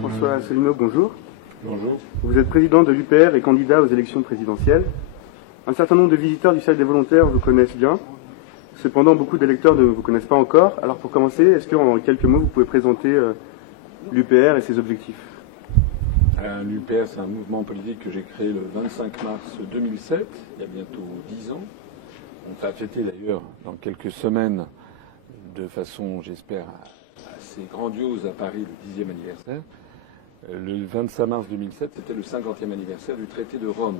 François Asselineau, bonjour. Bonjour. Vous êtes président de l'UPR et candidat aux élections présidentielles. Un certain nombre de visiteurs du cercle des volontaires vous connaissent bien. Cependant, beaucoup d'électeurs ne vous connaissent pas encore. Alors pour commencer, est-ce qu'en quelques mots, vous pouvez présenter l'UPR et ses objectifs? L'UPR, c'est un mouvement politique que j'ai créé le 25 mars 2007, il y a bientôt 10 ans. On va fêter d'ailleurs dans quelques semaines, de façon, j'espère, assez grandiose à Paris, le 10e anniversaire. Le 25 mars 2007, c'était le 50e anniversaire du traité de Rome.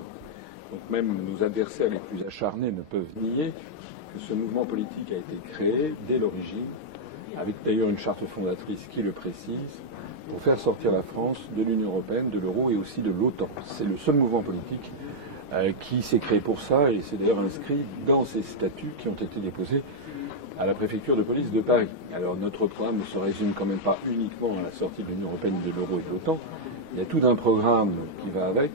Donc même nos adversaires les plus acharnés ne peuvent nier que ce mouvement politique a été créé dès l'origine, avec d'ailleurs une charte fondatrice qui le précise, pour faire sortir la France de l'Union européenne, de l'euro et aussi de l'OTAN. C'est le seul mouvement politique qui s'est créé pour ça, et c'est d'ailleurs inscrit dans ces statuts qui ont été déposés à la préfecture de police de Paris. Alors notre programme ne se résume quand même pas uniquement à la sortie de l'Union européenne, de l'euro et de l'OTAN. Il y a tout un programme qui va avec,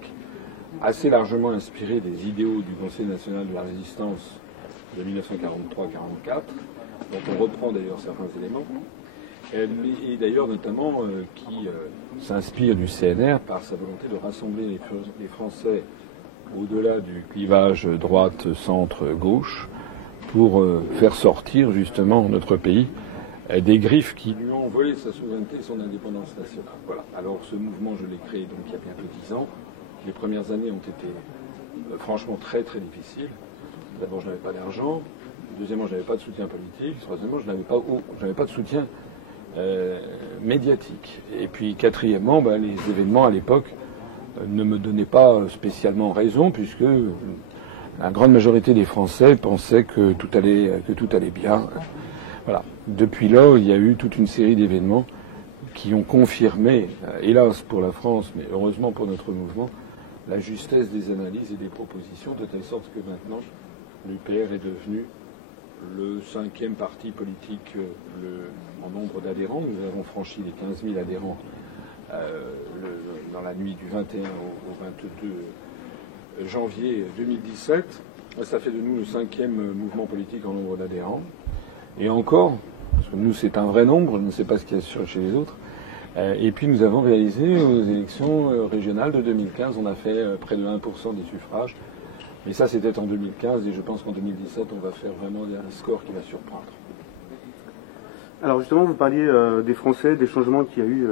assez largement inspiré des idéaux du Conseil national de la résistance de 1943-44, dont on reprend d'ailleurs certains éléments, et d'ailleurs notamment qui s'inspire du CNR par sa volonté de rassembler les Français au-delà du clivage droite-centre-gauche pour faire sortir justement notre pays des griffes qui lui ont volé sa souveraineté et son indépendance nationale. Voilà. Alors ce mouvement, je l'ai créé donc il y a bientôt 10 ans. Les premières années ont été franchement très très difficiles. D'abord, je n'avais pas d'argent. Deuxièmement, je n'avais pas de soutien politique. Troisièmement, je n'avais pas de soutien médiatique. Et puis, quatrièmement, les événements à l'époque ne me donnaient pas spécialement raison, puisque la grande majorité des Français pensaient que tout allait bien. Voilà. Depuis là, il y a eu toute une série d'événements qui ont confirmé, hélas pour la France, mais heureusement pour notre mouvement, la justesse des analyses et des propositions, de telle sorte que maintenant, l'UPR est devenu le 5e parti politique en nombre d'adhérents. Nous avons franchi les 15 000 adhérents dans la nuit du 21 au 22 janvier 2017. Ça fait de nous le 5e mouvement politique en nombre d'adhérents. Et encore, parce que nous c'est un vrai nombre, je ne sais pas ce qu'il y a chez les autres. Et puis nous avons réalisé aux élections régionales de 2015, on a fait près de 1% des suffrages. Mais ça, c'était en 2015, et je pense qu'en 2017, on va faire vraiment un score qui va surprendre. Alors justement, vous parliez des Français, des changements qu'il y a eu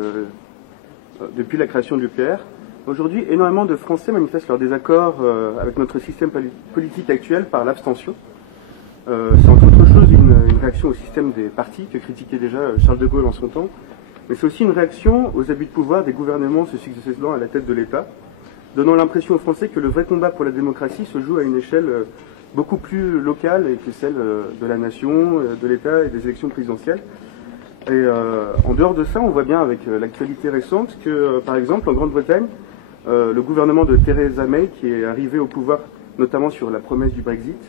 depuis la création de l'UPR. Aujourd'hui, énormément de Français manifestent leur désaccord avec notre système politique actuel par l'abstention. C'est entre autres choses une réaction au système des partis que critiquait déjà Charles de Gaulle en son temps. Mais c'est aussi une réaction aux abus de pouvoir des gouvernements se succédant à la tête de l'État, donnant l'impression aux Français que le vrai combat pour la démocratie se joue à une échelle beaucoup plus locale que celle de la nation, de l'État et des élections présidentielles. Et en dehors de ça, on voit bien avec l'actualité récente que, par exemple, en Grande-Bretagne, le gouvernement de Theresa May, qui est arrivé au pouvoir notamment sur la promesse du Brexit,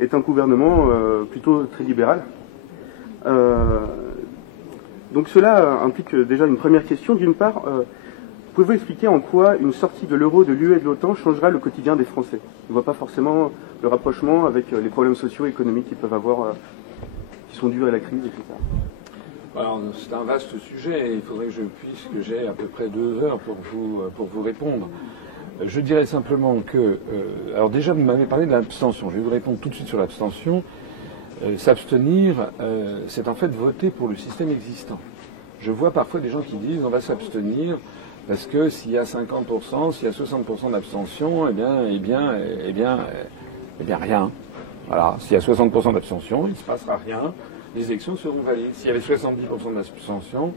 est un gouvernement plutôt très libéral. Donc cela implique déjà une première question. D'une part, pouvez-vous expliquer en quoi une sortie de l'euro, de l'UE et de l'OTAN changera le quotidien des Français? On ne voit pas forcément le rapprochement avec les problèmes sociaux et économiques qu'ils peuvent avoir, qui sont dus à la crise, etc. Alors, c'est un vaste sujet et il faudrait que j'ai à peu près 2 heures pour vous répondre. Je dirais simplement que... alors déjà, vous m'avez parlé de l'abstention. Je vais vous répondre tout de suite sur l'abstention. S'abstenir, c'est en fait voter pour le système existant. Je vois parfois des gens qui disent on va s'abstenir parce que s'il y a 50%, s'il y a 60% d'abstention, eh bien rien. Voilà, s'il y a 60% d'abstention, il ne se passera rien, les élections seront valides. S'il y avait 70% d'abstention,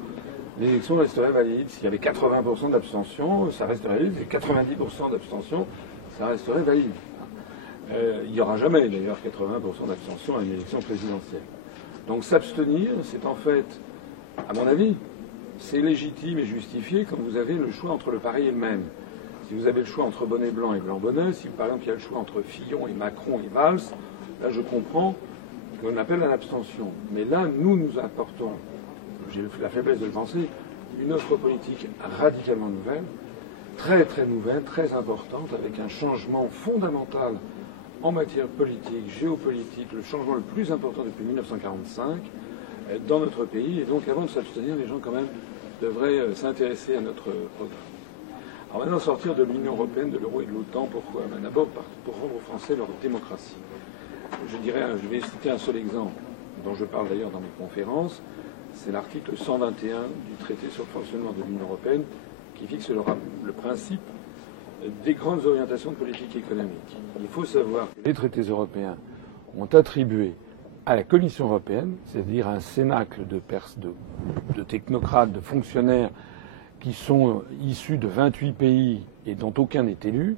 les élections resteraient valides. S'il y avait 80% d'abstention, ça resterait valide. Et 90% d'abstention, ça resterait valide. Il n'y aura jamais, d'ailleurs, 80% d'abstention à une élection présidentielle. Donc s'abstenir, c'est en fait, à mon avis, c'est légitime et justifié quand vous avez le choix entre le pareil et le même. Si vous avez le choix entre bonnet blanc et blanc bonnet, si par exemple il y a le choix entre Fillon et Macron et Valls, là je comprends qu'on appelle à l'abstention. Mais là, nous apportons, j'ai la faiblesse de le penser, une offre politique radicalement nouvelle, très très nouvelle, très importante, avec un changement fondamental en matière politique, géopolitique, le changement le plus important depuis 1945 dans notre pays. Et donc avant de s'abstenir, les gens quand même devraient s'intéresser à notre programme. Alors maintenant, sortir de l'Union européenne, de l'euro et de l'OTAN, pourquoi? D'abord pour rendre aux Français leur démocratie. Je vais citer un seul exemple, dont je parle d'ailleurs dans mes conférences, c'est l'article 121 du traité sur le fonctionnement de l'Union européenne qui fixe le principe des grandes orientations de politique économique. Il faut savoir que les traités européens ont attribué à la Commission européenne, c'est-à-dire un cénacle de technocrates, de fonctionnaires qui sont issus de 28 pays et dont aucun n'est élu,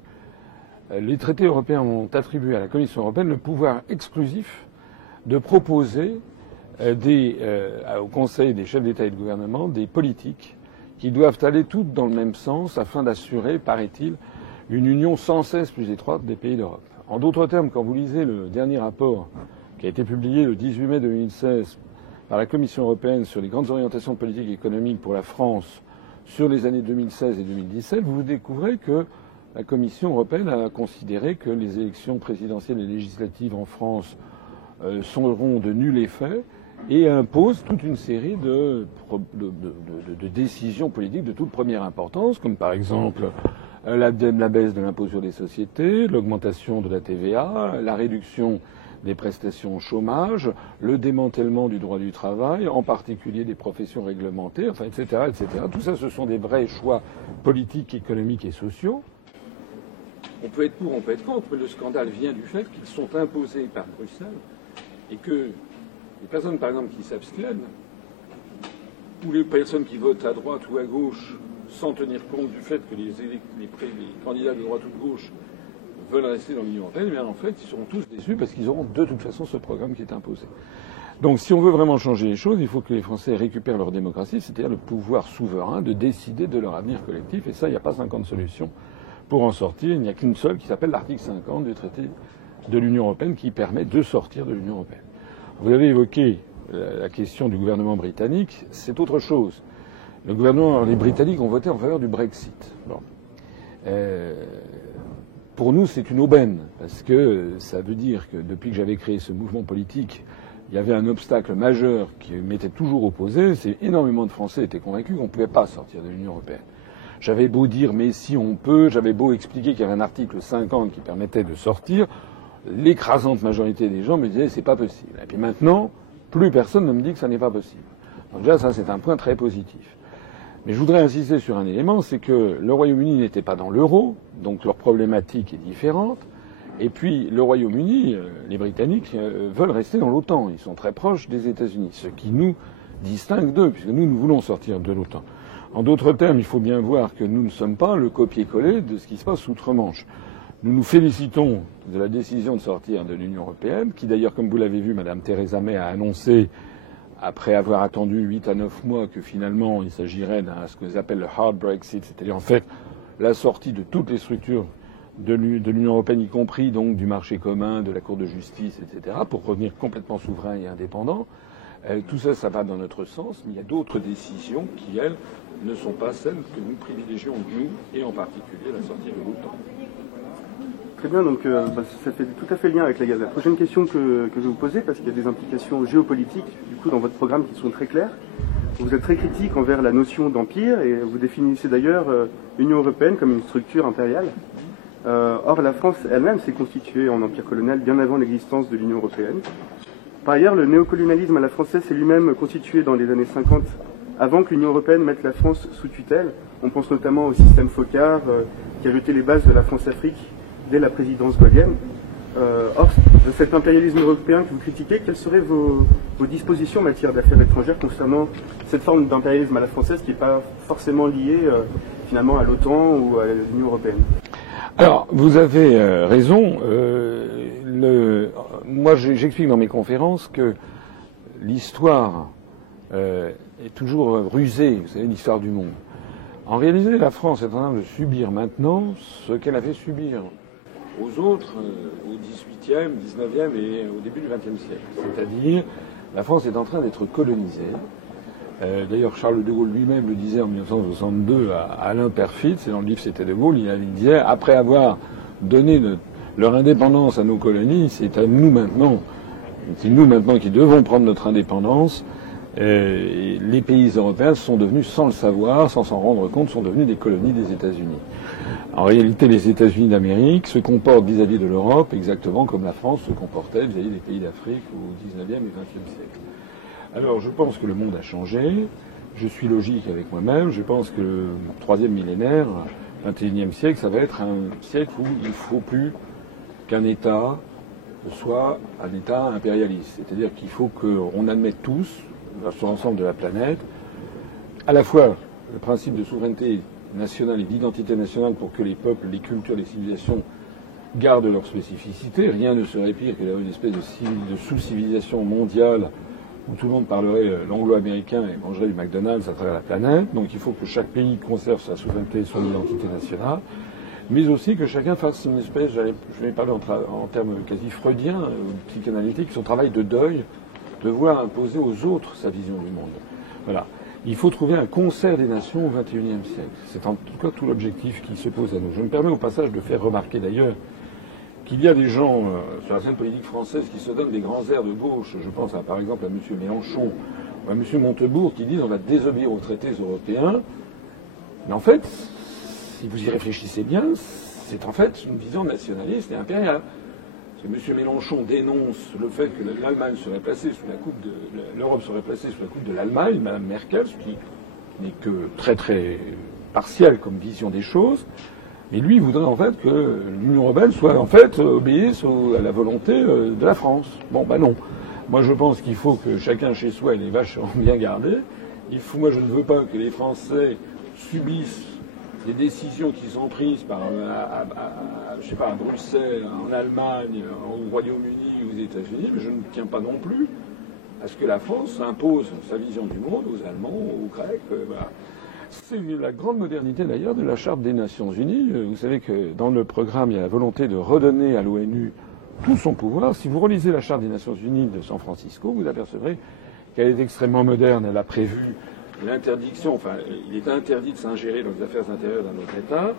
les traités européens ont attribué à la Commission européenne le pouvoir exclusif de proposer au Conseil des chefs d'État et de gouvernement des politiques qui doivent aller toutes dans le même sens afin d'assurer, paraît-il, une union sans cesse plus étroite des pays d'Europe. En d'autres termes, quand vous lisez le dernier rapport qui a été publié le 18 mai 2016 par la Commission européenne sur les grandes orientations de politique économique pour la France sur les années 2016 et 2017, vous découvrez que la Commission européenne a considéré que les élections présidentielles et législatives en France seront de nul effet et impose toute une série de décisions politiques de toute première importance, comme par exemple la baisse de l'impôt sur les sociétés, l'augmentation de la TVA, la réduction des prestations au chômage, le démantèlement du droit du travail, en particulier des professions réglementées, enfin, etc., etc. Tout ça, ce sont des vrais choix politiques, économiques et sociaux. On peut être pour, on peut être contre, mais le scandale vient du fait qu'ils sont imposés par Bruxelles et que les personnes, par exemple, qui s'abstiennent, ou les personnes qui votent à droite ou à gauche, sans tenir compte du fait que les candidats de droite ou de gauche veulent rester dans l'Union européenne, mais en fait, ils seront tous déçus parce qu'ils auront de toute façon ce programme qui est imposé. Donc, si on veut vraiment changer les choses, il faut que les Français récupèrent leur démocratie, c'est-à-dire le pouvoir souverain de décider de leur avenir collectif. Et ça, il n'y a pas 50 solutions pour en sortir. Il n'y a qu'une seule qui s'appelle l'article 50 du traité de l'Union européenne qui permet de sortir de l'Union européenne. Vous avez évoqué la question du gouvernement britannique, c'est autre chose. Les Britanniques ont voté en faveur du Brexit. Bon. Pour nous, c'est une aubaine, parce que ça veut dire que depuis que j'avais créé ce mouvement politique, il y avait un obstacle majeur qui m'était toujours opposé, c'est énormément de Français étaient convaincus qu'on ne pouvait pas sortir de l'Union européenne. J'avais beau dire mais si on peut, j'avais beau expliquer qu'il y avait un article 50 qui permettait de sortir, l'écrasante majorité des gens me disaient c'est pas possible. Et puis maintenant, plus personne ne me dit que ça n'est pas possible. Donc déjà ça c'est un point très positif. Mais je voudrais insister sur un élément, c'est que le Royaume-Uni n'était pas dans l'euro, donc leur problématique est différente. Et puis le Royaume-Uni, les Britanniques veulent rester dans l'OTAN. Ils sont très proches des États-Unis, ce qui nous distingue d'eux, puisque nous voulons sortir de l'OTAN. En d'autres termes, il faut bien voir que nous ne sommes pas le copier-coller de ce qui se passe outre-Manche. Nous nous félicitons de la décision de sortir de l'Union européenne, qui d'ailleurs, comme vous l'avez vu, Madame Theresa May a annoncé, après avoir attendu 8 à 9 mois, que finalement il s'agirait d'un ce qu'ils appellent le hard Brexit, c'est-à-dire en fait la sortie de toutes les structures de l'Union européenne, y compris donc du marché commun, de la Cour de justice, etc., pour revenir complètement souverain et indépendant. Tout ça, ça va dans notre sens, mais il y a d'autres décisions qui, elles, ne sont pas celles que nous privilégions, nous, et en particulier la sortie de l'OTAN. Très bien, donc ça fait tout à fait lien avec la prochaine question que je vais vous poser, parce qu'il y a des implications géopolitiques, du coup, dans votre programme qui sont très claires. Vous êtes très critique envers la notion d'empire, et vous définissez d'ailleurs l'Union européenne comme une structure impériale. Or, la France elle-même s'est constituée en empire colonial bien avant l'existence de l'Union européenne. Par ailleurs, le néocolonialisme à la française s'est lui-même constitué dans les années 50, avant que l'Union européenne mette la France sous tutelle. On pense notamment au système Foccart, qui a jeté les bases de la France-Afrique dès la présidence gaullienne. Or, de cet impérialisme européen que vous critiquez, quelles seraient vos dispositions en matière d'affaires étrangères concernant cette forme d'impérialisme à la française qui n'est pas forcément liée finalement à l'OTAN ou à l'Union européenne? Alors, vous avez raison. Moi, j'explique dans mes conférences que l'histoire est toujours rusée, vous savez, l'histoire du monde. En réalité, la France est en train de subir maintenant ce qu'elle avait subir aux autres au XVIIIe, XIXe et au début du XXe siècle. C'est-à-dire, la France est en train d'être colonisée D'ailleurs, Charles de Gaulle lui-même le disait en 1962 à Alain Peyrefitte, c'est dans le livre C'était de Gaulle, il disait, après avoir donné leur indépendance à nos colonies, c'est nous maintenant qui devons prendre notre indépendance. Les pays européens sont devenus, sans le savoir, sans s'en rendre compte, sont devenus des colonies des États-Unis. En réalité, les États-Unis d'Amérique se comportent vis-à-vis de l'Europe exactement comme la France se comportait vis-à-vis des pays d'Afrique au XIXe et XXe siècle. Alors, je pense que le monde a changé. Je suis logique avec moi-même. Je pense que le troisième millénaire, XXIe siècle, ça va être un siècle où il ne faut plus qu'un État soit un État impérialiste. C'est-à-dire qu'il faut qu'on admette tous, sur l'ensemble de la planète, à la fois le principe de souveraineté nationale et d'identité nationale pour que les peuples, les cultures, les civilisations gardent leur spécificité. Rien ne serait pire que d'avoir une espèce de sous-civilisation mondiale où tout le monde parlerait l'anglo-américain et mangerait du McDonald's à travers la planète. Donc il faut que chaque pays conserve sa souveraineté et son identité nationale, mais aussi que chacun fasse une espèce, je vais parler en termes quasi freudiens, psychanalytiques, son travail de deuil, de vouloir imposer aux autres sa vision du monde. Voilà. Il faut trouver un concert des nations au XXIe siècle. C'est en tout cas tout l'objectif qui se pose à nous. Je me permets au passage de faire remarquer d'ailleurs qu'il y a des gens sur la scène politique française qui se donnent des grands airs de gauche. Je pense par exemple à M. Mélenchon ou à M. Montebourg qui disent on va désobéir aux traités européens. Mais en fait, si vous y réfléchissez bien, c'est en fait une vision nationaliste et impériale. Parce que M. Mélenchon dénonce le fait que l'Allemagne serait placée sous la coupe de l'Europe serait placée sous la coupe de l'Allemagne, Mme Merkel, ce qui n'est que très très partiel comme vision des choses. Et lui, il voudrait en fait que l'Union européenne soit en fait obéisse à la volonté de la France. Bon, ben non. Moi, je pense qu'il faut que chacun chez soi ait les vaches bien gardées. Moi, je ne veux pas que les Français subissent des décisions qui sont prises par, je sais pas, à Bruxelles, en Allemagne, au Royaume-Uni, aux États-Unis, mais je ne tiens pas non plus à ce que la France impose sa vision du monde aux Allemands, aux Grecs. Voilà. C'est la grande modernité d'ailleurs de la Charte des Nations Unies. Vous savez que dans le programme, il y a la volonté de redonner à l'ONU tout son pouvoir. Si vous relisez la Charte des Nations Unies de San Francisco, vous apercevrez qu'elle est extrêmement moderne. Elle a prévu l'interdiction, enfin, il est interdit de s'ingérer dans les affaires intérieures d'un autre État.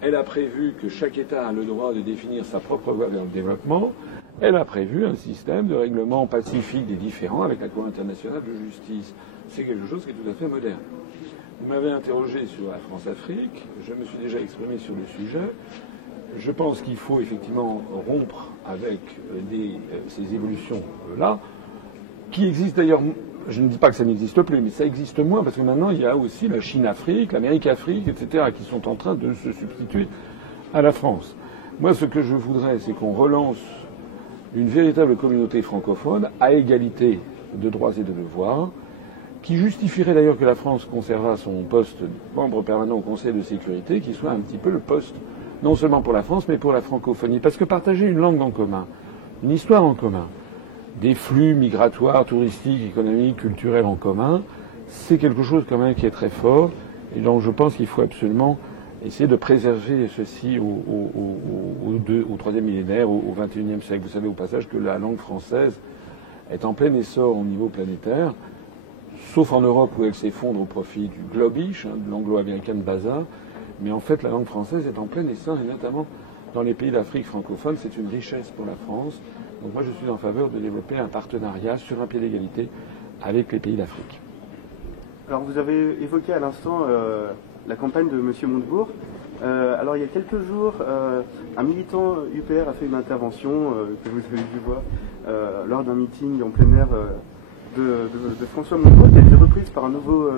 Elle a prévu que chaque État a le droit de définir sa propre voie vers le développement. Elle a prévu un système de règlement pacifique des différends avec la Cour internationale de justice. C'est quelque chose qui est tout à fait moderne. Vous m'avez interrogé sur la France-Afrique. Je me suis déjà exprimé sur le sujet. Je pense qu'il faut effectivement rompre avec ces évolutions-là, qui existent d'ailleurs. Je ne dis pas que ça n'existe plus, mais ça existe moins, parce que maintenant, il y a aussi la Chine-Afrique, l'Amérique-Afrique, etc., qui sont en train de se substituer à la France. Moi, ce que je voudrais, c'est qu'on relance une véritable communauté francophone à égalité de droits et de devoirs, qui justifierait d'ailleurs que la France conservât son poste de membre permanent au Conseil de sécurité, qui soit un petit peu le poste, non seulement pour la France, mais pour la francophonie. Parce que partager une langue en commun, une histoire en commun, des flux migratoires, touristiques, économiques, culturels en commun, c'est quelque chose quand même qui est très fort. Et donc je pense qu'il faut absolument essayer de préserver ceci au troisième millénaire, au XXIe siècle. Vous savez au passage que la langue française est en plein essor au niveau planétaire, sauf en Europe où elle s'effondre au profit du globish, de l'anglo-américain de bazar. Mais en fait, la langue française est en plein essor, et notamment dans les pays d'Afrique francophone. C'est une richesse pour la France. Donc moi, je suis en faveur de développer un partenariat sur un pied d'égalité avec les pays d'Afrique. Alors, vous avez évoqué à l'instant la campagne de M. Montebourg. Alors, il y a quelques jours, un militant UPR a fait une intervention que vous avez dû voir lors d'un meeting en plein air de François Montebourg, qui a été reprise par un nouveau...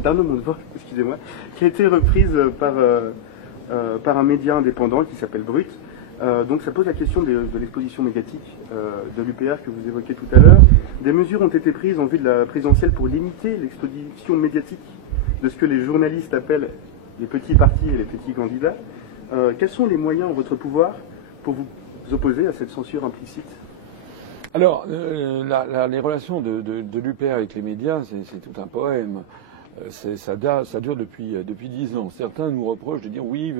d'Arnaud Montebourg, excusez-moi, qui a été reprise par un média indépendant qui s'appelle Brut. Donc ça pose la question de l'exposition médiatique de l'UPR que vous évoquiez tout à l'heure. Des mesures ont été prises en vue de la présidentielle pour limiter l'exposition médiatique de ce que les journalistes appellent les petits partis et les petits candidats. Quels sont les moyens en votre pouvoir pour vous opposer à cette censure implicite ? Alors, les relations de l'UPR avec les médias, c'est tout un poème. Ça dure depuis 10 ans. Certains nous reprochent de dire oui,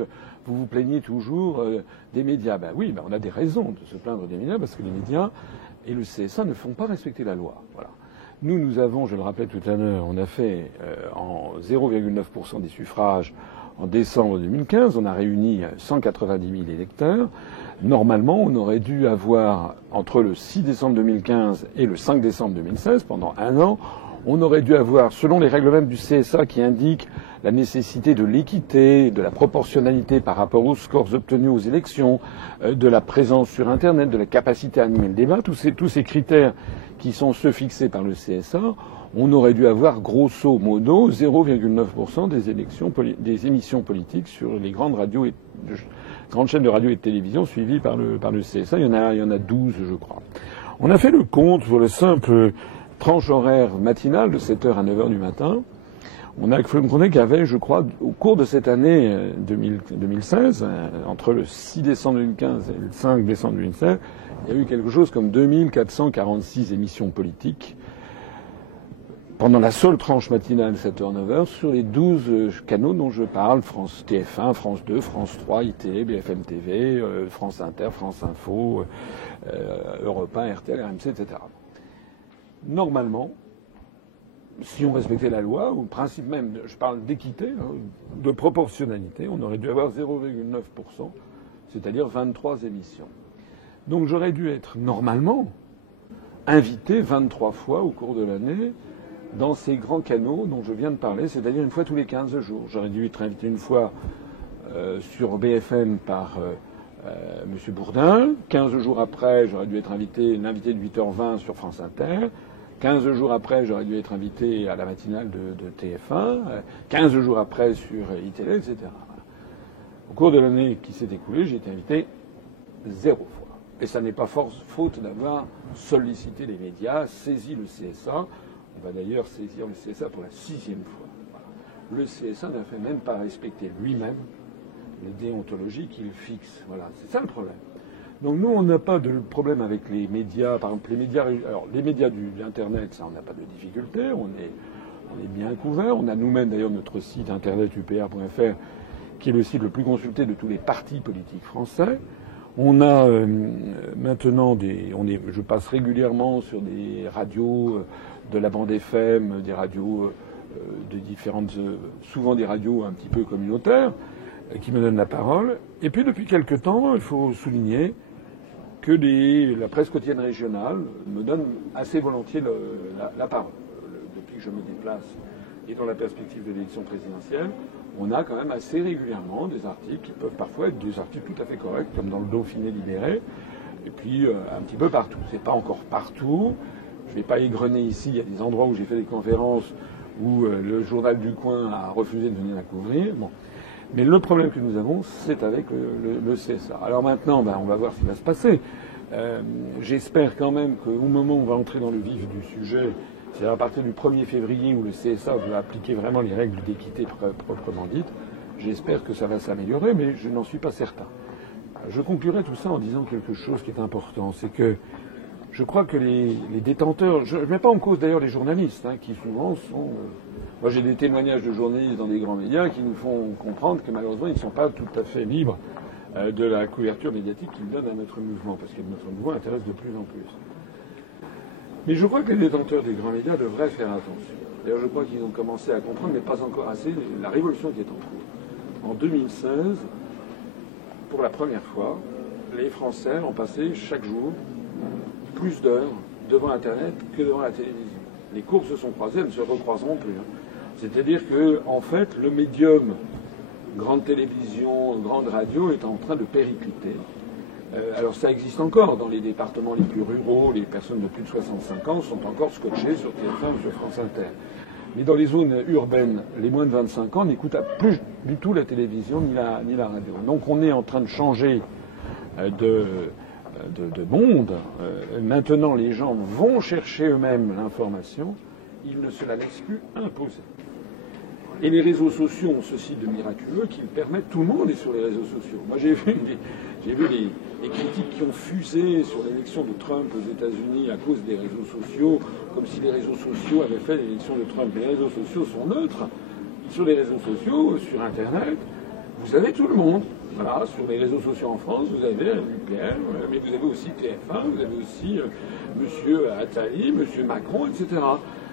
vous vous plaignez toujours des médias. Ben oui, on a des raisons de se plaindre des médias parce que les médias et le CSA ne font pas respecter la loi. Voilà. Nous avons, je le rappelais tout à l'heure, on a fait en 0,9% des suffrages en décembre 2015. On a réuni 190 000 électeurs. Normalement, on aurait dû avoir, entre le 6 décembre 2015 et le 5 décembre 2016, pendant un an, on aurait dû avoir, selon les règles même du CSA qui indiquent la nécessité de l'équité, de la proportionnalité par rapport aux scores obtenus aux élections, de la présence sur Internet, de la capacité à animer le débat, tous ces critères qui sont ceux fixés par le CSA, on aurait dû avoir grosso modo 0,9% des émissions politiques sur les grandes chaînes de radio et de télévision suivies par le CSA. Il y en a 12, je crois. On a fait le compte pour le simple tranche horaire matinale de 7h à 9h du matin. On a compté qu'il y avait, je crois, au cours de cette année 2016, entre le 6 décembre 2015 et le 5 décembre 2016, il y a eu quelque chose comme 2446 émissions politiques pendant la seule tranche matinale 7h-9h sur les 12 canaux dont je parle, France TF1, France 2, France 3, ITV, BFM TV, France Inter, France Info, Europe 1, RTL, RMC, etc. Normalement, si on respectait la loi, ou le principe même, je parle d'équité, de proportionnalité, on aurait dû avoir 0,9%, c'est-à-dire 23 émissions. Donc j'aurais dû être normalement invité 23 fois au cours de l'année dans ces grands canaux dont je viens de parler, c'est-à-dire une fois tous les 15 jours. J'aurais dû être invité une fois sur BFM par M. Bourdin. 15 jours après, j'aurais dû être invité de 8h20 sur France Inter. 15 jours après, j'aurais dû être invité à la matinale de TF1. 15 jours après sur ITV, etc. Au cours de l'année qui s'est écoulée, j'ai été invité 0 fois. Et ça n'est pas faute d'avoir sollicité les médias, saisi le CSA. On va d'ailleurs saisir le CSA pour la 6e fois. Le CSA n'a fait même pas respecter lui-même les déontologies qu'il fixe. Voilà, c'est ça le problème. Donc nous, on n'a pas de problème avec les médias. Par exemple, les médias d'Internet, ça, on n'a pas de difficulté. On est bien couvert. On a nous-mêmes d'ailleurs notre site internet upr.fr, qui est le site le plus consulté de tous les partis politiques français. On a maintenant je passe régulièrement sur des radios de la bande FM, des radios de différentes, souvent des radios un petit peu communautaires, qui me donnent la parole. Et puis depuis quelque temps, il faut souligner que la presse quotidienne régionale me donne assez volontiers la parole. Depuis que je me déplace et dans la perspective de l'élection présidentielle, on a quand même assez régulièrement des articles qui peuvent parfois être des articles tout à fait corrects, comme dans le Dauphiné libéré, et puis un petit peu partout. C'est pas encore partout. Je ne vais pas égrener ici. Il y a des endroits où j'ai fait des conférences où le journal du coin a refusé de venir la couvrir. Bon. Mais le problème que nous avons, c'est avec le CSA. Alors maintenant, on va voir ce qui va se passer. J'espère quand même qu'au moment où on va entrer dans le vif du sujet, c'est-à-dire à partir du 1er février où le CSA va appliquer vraiment les règles d'équité proprement dites, j'espère que ça va s'améliorer, mais je n'en suis pas certain. Je conclurai tout ça en disant quelque chose qui est important, c'est que je crois que les détenteurs, je ne mets pas en cause d'ailleurs les journalistes, qui souvent sont... moi j'ai des témoignages de journalistes dans des grands médias qui nous font comprendre que malheureusement ils ne sont pas tout à fait libres de la couverture médiatique qu'ils donnent à notre mouvement, parce que notre mouvement intéresse de plus en plus. Mais je crois que les détenteurs des grands médias devraient faire attention. D'ailleurs, je crois qu'ils ont commencé à comprendre, mais pas encore assez, la révolution qui est en cours. En 2016, pour la première fois, les Français ont passé chaque jour plus d'heures devant Internet que devant la télévision. Les courbes se sont croisées, elles ne se recroiseront plus. C'est-à-dire que, en fait, le médium grande télévision, grande radio est en train de péricliter. Alors ça existe encore dans les départements les plus ruraux, les personnes de plus de 65 ans sont encore scotchées sur TF1 ou sur France Inter. Mais dans les zones urbaines, les moins de 25 ans n'écoutent plus du tout la télévision ni la radio. Donc on est en train de changer de monde. Maintenant les gens vont chercher eux-mêmes l'information, ils ne se la laissent plus imposer. Et les réseaux sociaux ont ceci de miraculeux qu'ils permettent, tout le monde est sur les réseaux sociaux. Moi j'ai vu des critiques qui ont fusé sur l'élection de Trump aux États-Unis à cause des réseaux sociaux, comme si les réseaux sociaux avaient fait l'élection de Trump. Les réseaux sociaux sont neutres. Sur les réseaux sociaux, sur Internet, vous avez tout le monde. Voilà, sur les réseaux sociaux en France, vous avez l'UPR, mais vous avez aussi TF1, vous avez aussi Monsieur Attali, Monsieur Macron, etc.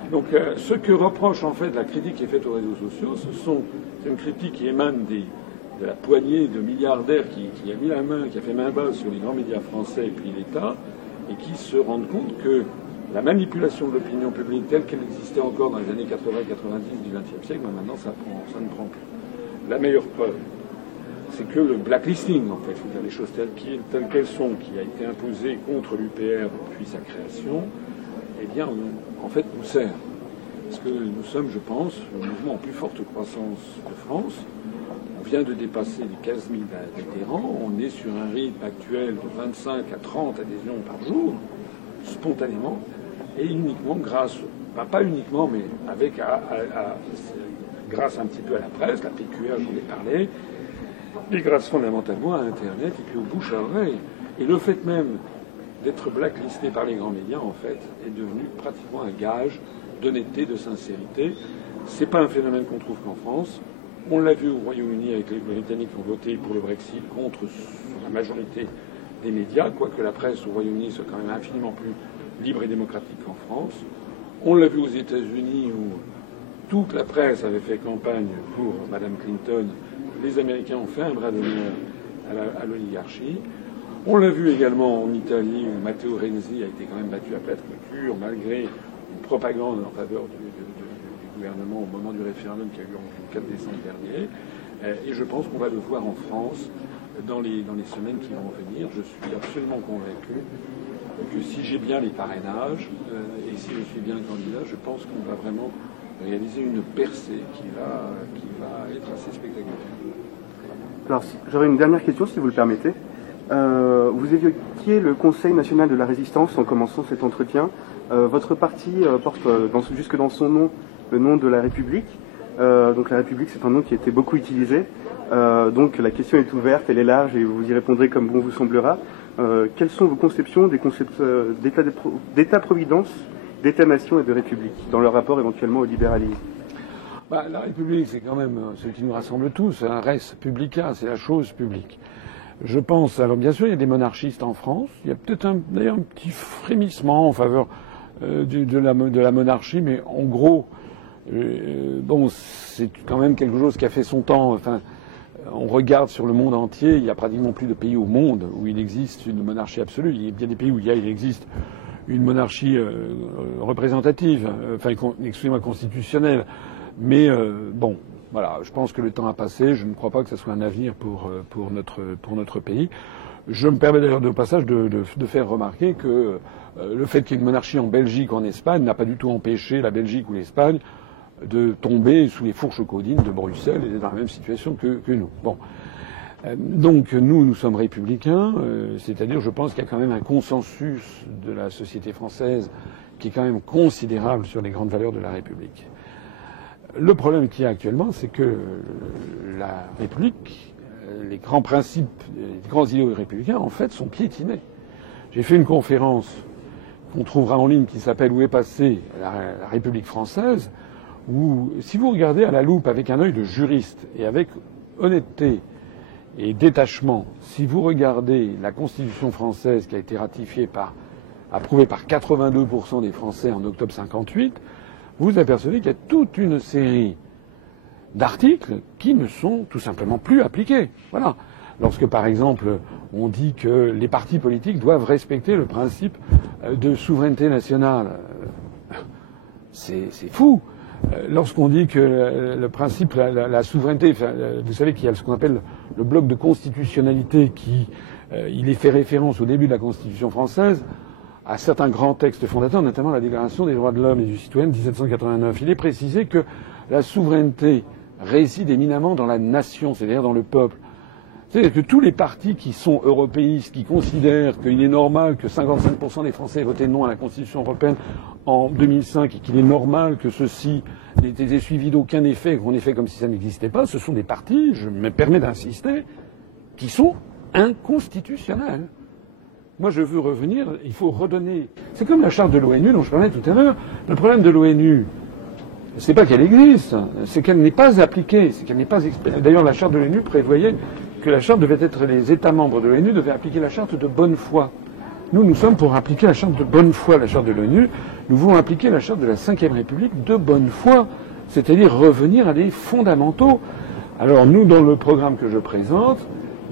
Donc ce que reproche en fait la critique qui est faite aux réseaux sociaux, c'est une critique qui émane de la poignée de milliardaires qui a mis la main, qui a fait main basse sur les grands médias français et puis l'État, et qui se rendent compte que la manipulation de l'opinion publique telle qu'elle existait encore dans les années 80-90 du XXe siècle, maintenant ça ne prend plus. La meilleure preuve, c'est que le blacklisting, en fait, c'est-à-dire les choses telles qu'elles sont, qui a été imposé contre l'UPR depuis sa création, eh bien, en fait, nous sert. Parce que nous sommes, je pense, le mouvement en plus forte croissance de France. On vient de dépasser les 15 000 adhérents. On est sur un rythme actuel de 25 à 30 adhésions par jour, spontanément, et uniquement grâce, pas uniquement, mais avec grâce un petit peu à la presse, la PQR, je vous ai parlé, et grâce fondamentalement à Internet et puis aux bouche à oreille. Et le fait même d'être blacklisté par les grands médias, en fait, est devenu pratiquement un gage d'honnêteté, de sincérité. C'est pas un phénomène qu'on trouve qu'en France. On l'a vu au Royaume-Uni avec les Britanniques qui ont voté pour le Brexit contre la majorité des médias, quoique la presse au Royaume-Uni soit quand même infiniment plus libre et démocratique qu'en France. On l'a vu aux États-Unis où toute la presse avait fait campagne pour Mme Clinton. Les Américains ont fait un bras d'honneur à l'oligarchie. On l'a vu également en Italie où Matteo Renzi a été quand même battu à plate couture malgré une propagande en faveur du gouvernement au moment du référendum qui a eu lieu le 4 décembre dernier. Et je pense qu'on va le voir en France dans les semaines qui vont venir. Je suis absolument convaincu que si j'ai bien les parrainages et si je suis bien candidat, je pense qu'on va vraiment réaliser une percée qui va être assez spectaculaire. Alors, j'aurais une dernière question, si vous le permettez. Vous évoquiez le Conseil national de la résistance en commençant cet entretien. Votre parti porte jusque dans son nom le nom de la République. Donc la République, c'est un nom qui a été beaucoup utilisé. Donc la question est ouverte, elle est large et vous y répondrez comme bon vous semblera. Quelles sont vos conceptions des concepts d'État-providence, d'État-nation et de République dans leur rapport éventuellement au libéralisme? La République, c'est quand même ce qui nous rassemble tous, c'est un res publica, c'est la chose publique. Je pense, alors bien sûr, il y a des monarchistes en France, il y a peut-être d'ailleurs un petit frémissement en faveur de la monarchie, mais en gros, c'est quand même quelque chose qui a fait son temps. Enfin, on regarde sur le monde entier, il y a pratiquement plus de pays au monde où il existe une monarchie absolue. Il y a bien des pays où il existe une monarchie représentative, excusez-moi, constitutionnelle. Mais voilà, je pense que le temps a passé. Je ne crois pas que ce soit un avenir pour notre pays. Je me permets d'ailleurs au passage de faire remarquer que le fait qu'il y ait une monarchie en Belgique ou en Espagne n'a pas du tout empêché la Belgique ou l'Espagne de tomber sous les fourches caudines de Bruxelles et dans la même situation que nous. Bon. Donc nous sommes républicains, c'est-à-dire je pense qu'il y a quand même un consensus de la société française qui est quand même considérable sur les grandes valeurs de la République. Le problème qu'il y a actuellement, c'est que la République, les grands principes, les grands idéaux républicains, en fait, sont piétinés. J'ai fait une conférence qu'on trouvera en ligne qui s'appelle « Où est passée la République française ?», où, si vous regardez à la loupe avec un œil de juriste et avec honnêteté et détachement, si vous regardez la Constitution française qui a été approuvée par 82% des Français en octobre 58, vous apercevez qu'il y a toute une série d'articles qui ne sont tout simplement plus appliqués. Voilà. Lorsque, par exemple, on dit que les partis politiques doivent respecter le principe de souveraineté nationale, c'est fou. Lorsqu'on dit que le principe, la souveraineté, vous savez qu'il y a ce qu'on appelle le bloc de constitutionnalité il est fait référence au début de la Constitution française à certains grands textes fondateurs, notamment la Déclaration des droits de l'homme et du citoyen de 1789. Il est précisé que la souveraineté réside éminemment dans la nation, c'est-à-dire dans le peuple. C'est-à-dire que tous les partis qui sont européistes, qui considèrent qu'il est normal que 55% des Français aient voté non à la Constitution européenne en 2005 et qu'il est normal que ceci n'ait été suivi d'aucun effet, qu'on ait fait comme si ça n'existait pas, ce sont des partis, je me permets d'insister, qui sont inconstitutionnels. Moi, je veux revenir, il faut redonner... C'est comme la charte de l'ONU dont je parlais tout à l'heure. Le problème de l'ONU, c'est pas qu'elle existe, c'est qu'elle n'est pas appliquée, c'est qu'elle n'est pas... D'ailleurs, la charte de l'ONU prévoyait que la charte devait être, les États membres de l'ONU devaient appliquer la charte de bonne foi. Nous sommes pour appliquer la charte de bonne foi, la charte de l'ONU. Nous voulons appliquer la charte de la Ve République de bonne foi, c'est-à-dire revenir à des fondamentaux. Alors nous, dans le programme que je présente,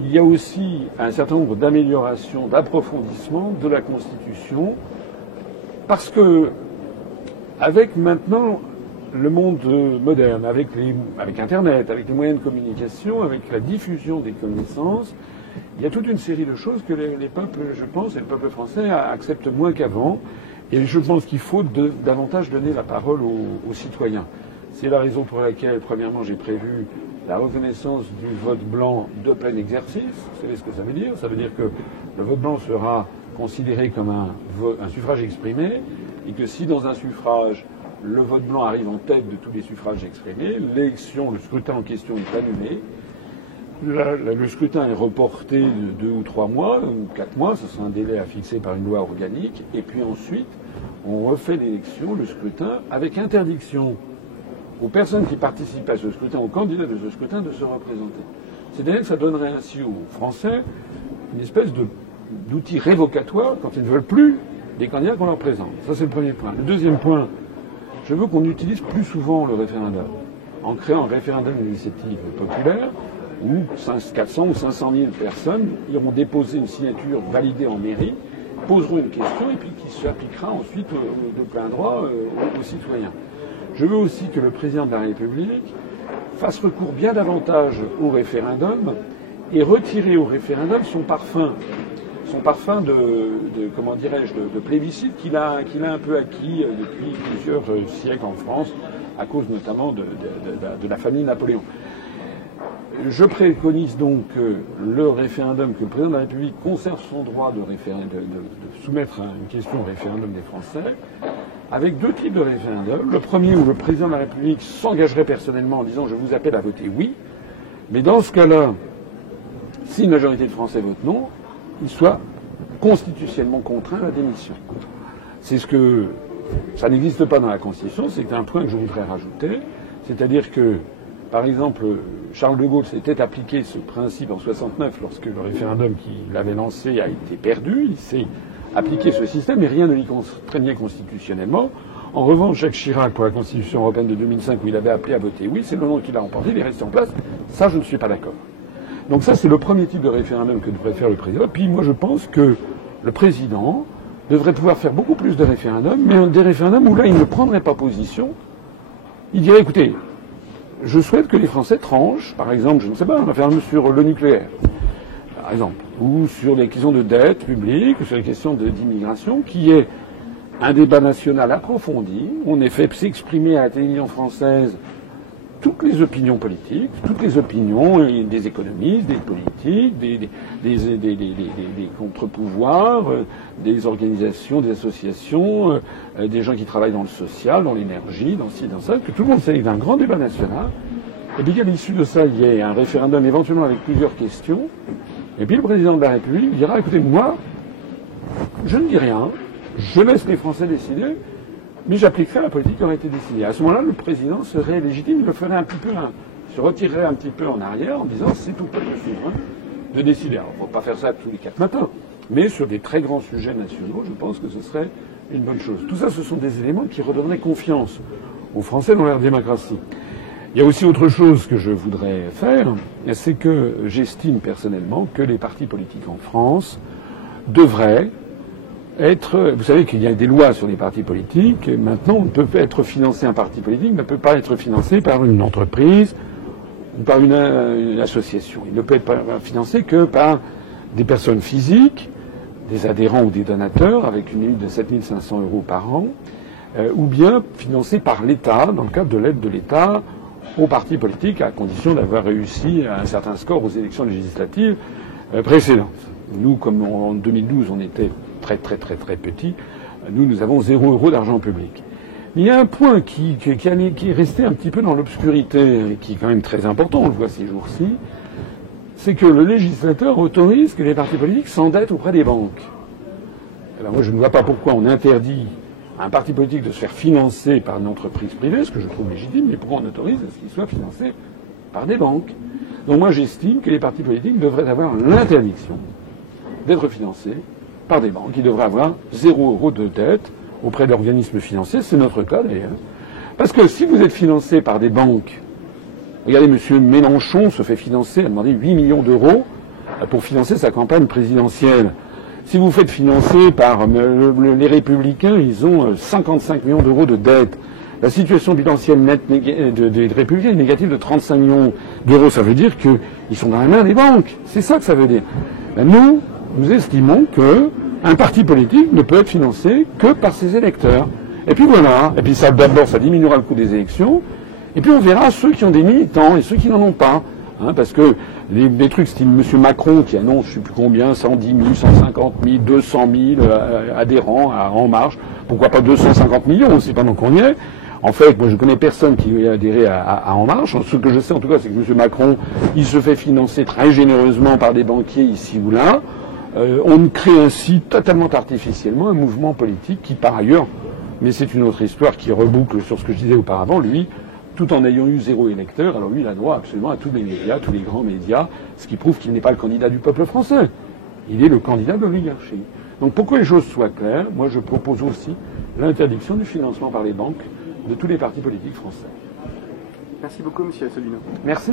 il y a aussi un certain nombre d'améliorations, d'approfondissements de la Constitution, parce que, avec maintenant le monde moderne, avec Internet, avec les moyens de communication, avec la diffusion des connaissances, il y a toute une série de choses que les peuples, je pense, et le peuple français acceptent moins qu'avant. Et je pense qu'il faut davantage donner la parole aux citoyens. C'est la raison pour laquelle, premièrement, j'ai prévu la reconnaissance du vote blanc de plein exercice. Vous savez ce que ça veut dire? Ça veut dire que le vote blanc sera considéré comme un suffrage exprimé, et que si dans un suffrage, le vote blanc arrive en tête de tous les suffrages exprimés, l'élection, le scrutin en question est annulé. Le scrutin est reporté de 2 ou 3 mois, ou 4 mois, ce sera un délai à fixer par une loi organique, et puis ensuite, on refait l'élection, le scrutin, avec interdiction aux personnes qui participent à ce scrutin, aux candidats de ce scrutin, de se représenter. C'est-à-dire que ça donnerait ainsi aux Français une espèce d'outil révocatoire quand ils ne veulent plus des candidats qu'on leur présente. Ça, c'est le premier point. Le deuxième point, je veux qu'on utilise plus souvent le référendum, en créant un référendum d'initiative populaire, où 400 ou 500 000 personnes iront déposer une signature validée en mairie, poseront une question et puis qui s'appliquera ensuite de plein droit aux citoyens. Je veux aussi que le président de la République fasse recours bien davantage au référendum et retirer au référendum son parfum de comment dirais-je, de plébiscite qu'il a un peu acquis depuis plusieurs siècles en France, à cause notamment de la famille Napoléon. Je préconise donc que le référendum, que le président de la République conserve son droit de soumettre une question au référendum des Français, avec 2 types de référendums. Le premier où le président de la République s'engagerait personnellement en disant « je vous appelle à voter oui », mais dans ce cas-là, si une majorité de Français vote non, il soit constitutionnellement contraint à la démission. Ça n'existe pas dans la Constitution, c'est un point que je voudrais rajouter, c'est-à-dire que, par exemple, Charles de Gaulle s'était appliqué ce principe en 69 lorsque le référendum qu'il avait lancé a été perdu. Il s'est appliqué ce système et rien ne l'y contraignait constitutionnellement. En revanche, Jacques Chirac, pour la Constitution européenne de 2005, où il avait appelé à voter oui, c'est le moment qu'il a emporté, il est resté en place. Ça, je ne suis pas d'accord. Donc ça, c'est le premier type de référendum que devrait faire le président. Puis moi, je pense que le président devrait pouvoir faire beaucoup plus de référendums, mais des référendums où là, il ne prendrait pas position. Il dirait, écoutez, je souhaite que les Français tranchent, par exemple, je ne sais pas, un référendum sur le nucléaire, par exemple, ou sur les questions de dette publique, ou sur les questions d'immigration, qui est un débat national approfondi. On est fait s'exprimer à la télévision française toutes les opinions politiques, toutes les opinions des économistes, des politiques, des contre-pouvoirs, des organisations, des associations, des gens qui travaillent dans le social, dans l'énergie, dans ci, dans ça, que tout le monde sait d'un grand débat national. Et puis qu'à l'issue de ça, il y ait un référendum éventuellement avec plusieurs questions. Et puis le président de la République dira, écoutez, moi, je ne dis rien, je laisse les Français décider, mais j'appliquerai la politique qui aurait été décidée. À ce moment-là, le président serait légitime, il le ferait un petit peu, se retirerait un petit peu en arrière en disant c'est tout peuple souverain de décider. Alors, on ne va pas faire ça tous les 4 matins, mais sur des très grands sujets nationaux, je pense que ce serait une bonne chose. Tout ça, ce sont des éléments qui redonneraient confiance aux Français dans leur démocratie. Il y a aussi autre chose que je voudrais faire, c'est que j'estime personnellement que les partis politiques en France devraient être... Vous savez qu'il y a des lois sur les partis politiques. Et maintenant, on peut être financé, un parti politique ne peut pas être financé par une entreprise ou par une association. Il ne peut être financé que par des personnes physiques, des adhérents ou des donateurs, avec une limite de 7 500 € par an, ou bien financé par l'État, dans le cadre de l'aide de l'État aux partis politiques, à condition d'avoir réussi à un certain score aux élections législatives précédentes. Nous, comme en 2012, on était très petits, nous avons 0 € d'argent public. Il y a un point qui est resté un petit peu dans l'obscurité, et qui est quand même très important, on le voit ces jours-ci, c'est que le législateur autorise que les partis politiques s'endettent auprès des banques. Alors moi, je ne vois pas pourquoi on interdit à un parti politique de se faire financer par une entreprise privée, ce que je trouve légitime, mais pourquoi on autorise à ce qu'il soit financé par des banques? Donc moi j'estime que les partis politiques devraient avoir l'interdiction d'être financés par des banques. Ils devraient avoir 0 € de dette auprès d'organismes financiers. C'est notre cas d'ailleurs. Parce que si vous êtes financé par des banques, regardez, M. Mélenchon se fait financer, a demandé 8 millions d'euros pour financer sa campagne présidentielle. Si vous faites financer par les Républicains, ils ont 55 millions d'euros de dette. La situation bilancielle nette des Républicains est négative de 35 millions d'euros. Ça veut dire qu'ils sont dans la main des banques. C'est ça que ça veut dire. Ben nous estimons qu'un parti politique ne peut être financé que par ses électeurs. Et puis voilà. Et puis ça, d'abord, ça diminuera le coût des élections. Et puis on verra ceux qui ont des militants et ceux qui n'en ont pas. Parce que les trucs style M. Macron qui annonce, je ne sais plus combien, 110 000, 150 000, 200 000 adhérents à En Marche. Pourquoi pas 250 millions, c'est pendant qu'on y est. En fait, moi je connais personne qui veut adhérer à En Marche. Ce que je sais en tout cas, c'est que M. Macron, il se fait financer très généreusement par des banquiers ici ou là. On crée ainsi totalement artificiellement un mouvement politique qui par ailleurs, mais c'est une autre histoire qui reboucle sur ce que je disais auparavant, lui, tout en ayant eu 0 électeur, alors lui il a droit absolument à tous les médias, tous les grands médias, ce qui prouve qu'il n'est pas le candidat du peuple français. Il est le candidat de l'oligarchie. Donc pour que les choses soient claires, moi je propose aussi l'interdiction du financement par les banques de tous les partis politiques français. Merci beaucoup, M. Asselineau. Merci.